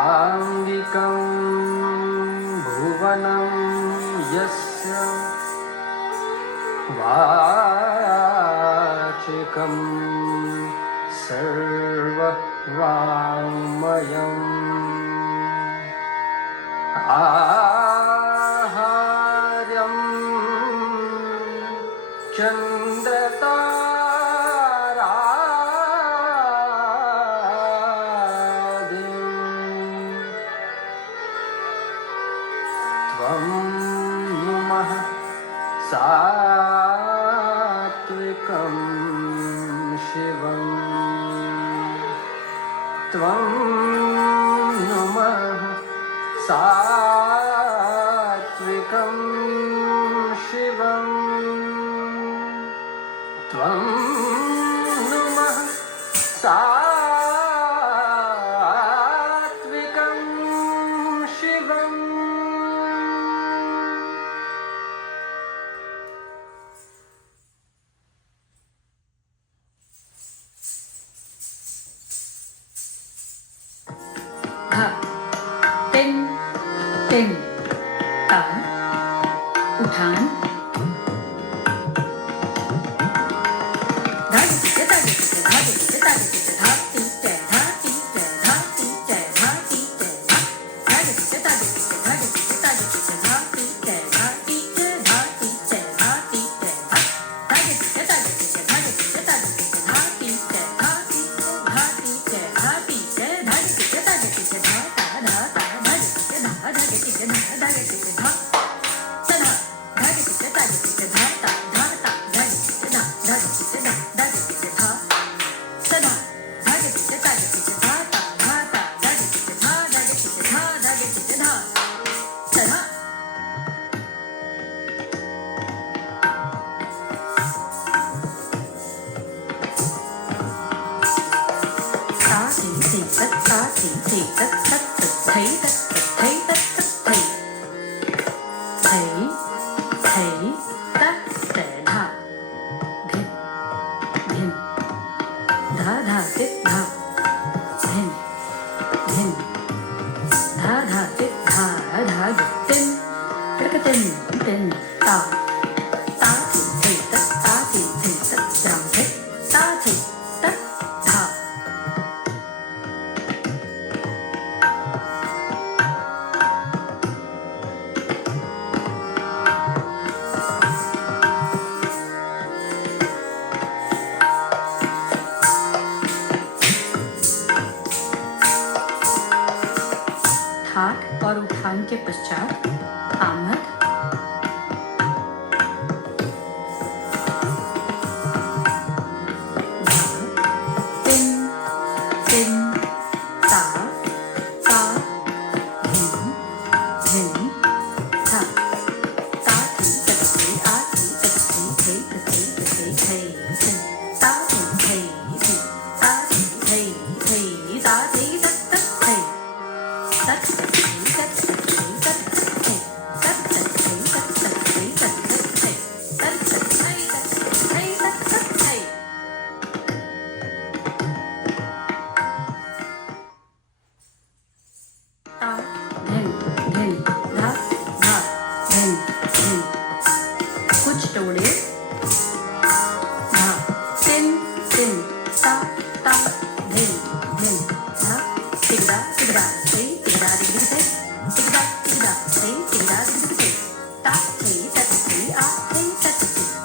आंगिकं भुवनं यस्य वाचिकं सर्ववाङ्मयम् आहार्यं चन्द्रतारादिं त्वं नुमः सात्विकं शिवं त्वं नुमः सात्विकं शिवं त्वं नुमः सात्विकं शिवम् धा तिन तिन ता उठान धा धा धा धा धा धा ती ते धा ती ते धा ती ते धा ती ते धा धा धा धा धा धा ती ते धा ती ते धा ती ते धा ती ते धा धा धा धा धा ती ते धा ती धा ती ते धा ती ते धा ठाठ और उठान के पश्चात आमद तिन तिन ता ता धिन धिन ता ता थी तकथी आ थी तकथी थे तथे तथे थे थे ता थी थे थी ता थी थे थे ता थी तक तक थे तक कुछ टोड़े धा तिन तिन ता ता धिन धिन धा तिगड़ा तिगड़ा सही तिगड़ा दिगदिग से तिगड़ा तिगड़ा सही तिगड़ा दिगदिग से ता सही तक सही आ सही तक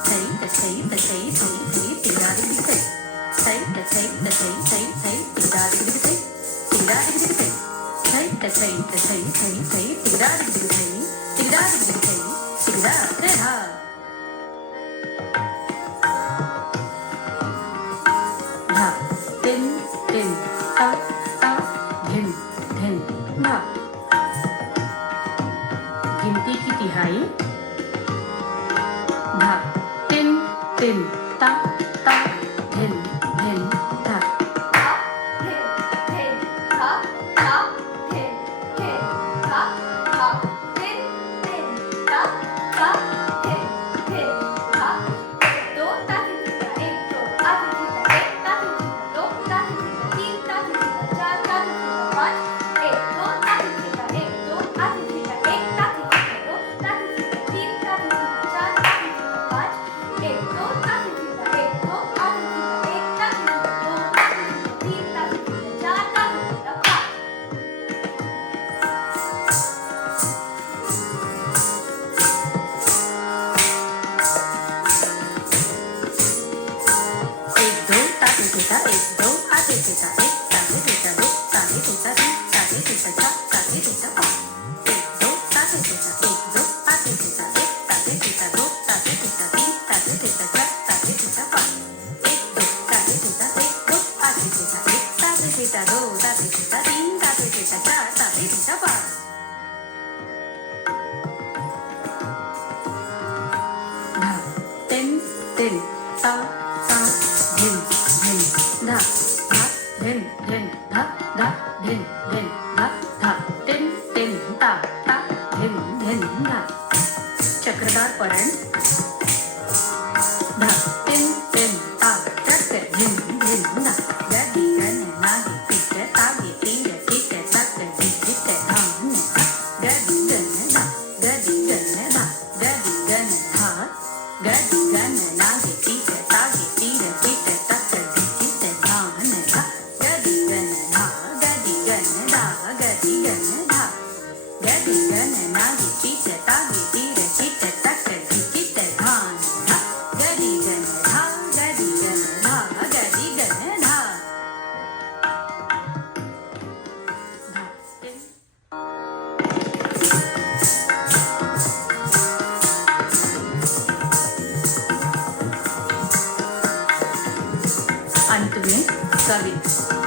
सही त सही त सही सही सही तिगड़ा दिगदिग से सही त सही त सही सही सही तिगड़ा दिगदिग से तिगड़ा दिगदिग से सही त सही त सही सही सही तिगड़ा दिगदिग से तिगड़ा दिगदिग से तिगड़ा ते धा धा तिन तिन ता ता धिन धिन धा गिनती की तिहाई धा तिन तिन ता ता धिन धिन धा थिटा 2 सातवे थिटा 3 सातवे थिटा 4 सातवे थिटा 5 धा तीन तीन ता ता धिन धिन धा धा धिन धिन धा धा धिन धिन धा धा तीन तीन ता ता धिन धिन धा चक्रधार परण धा तीन तीन ता चक्र धिन धिन धा गदी गण नागी पिटे तागी तीर पिटे तक जिते धान गदी गण धा गदी गण धा गदी गण धा गदी गण नागी पिटे तागी तीर पिटे तक जिते धान गदी गण धा गदी गण धा गदी गण धा गदी गण नागी पिटे तागी तीर पिटे तक जिते धान गदी गण धा गदी गण धा गदी गण धा अंत में कवि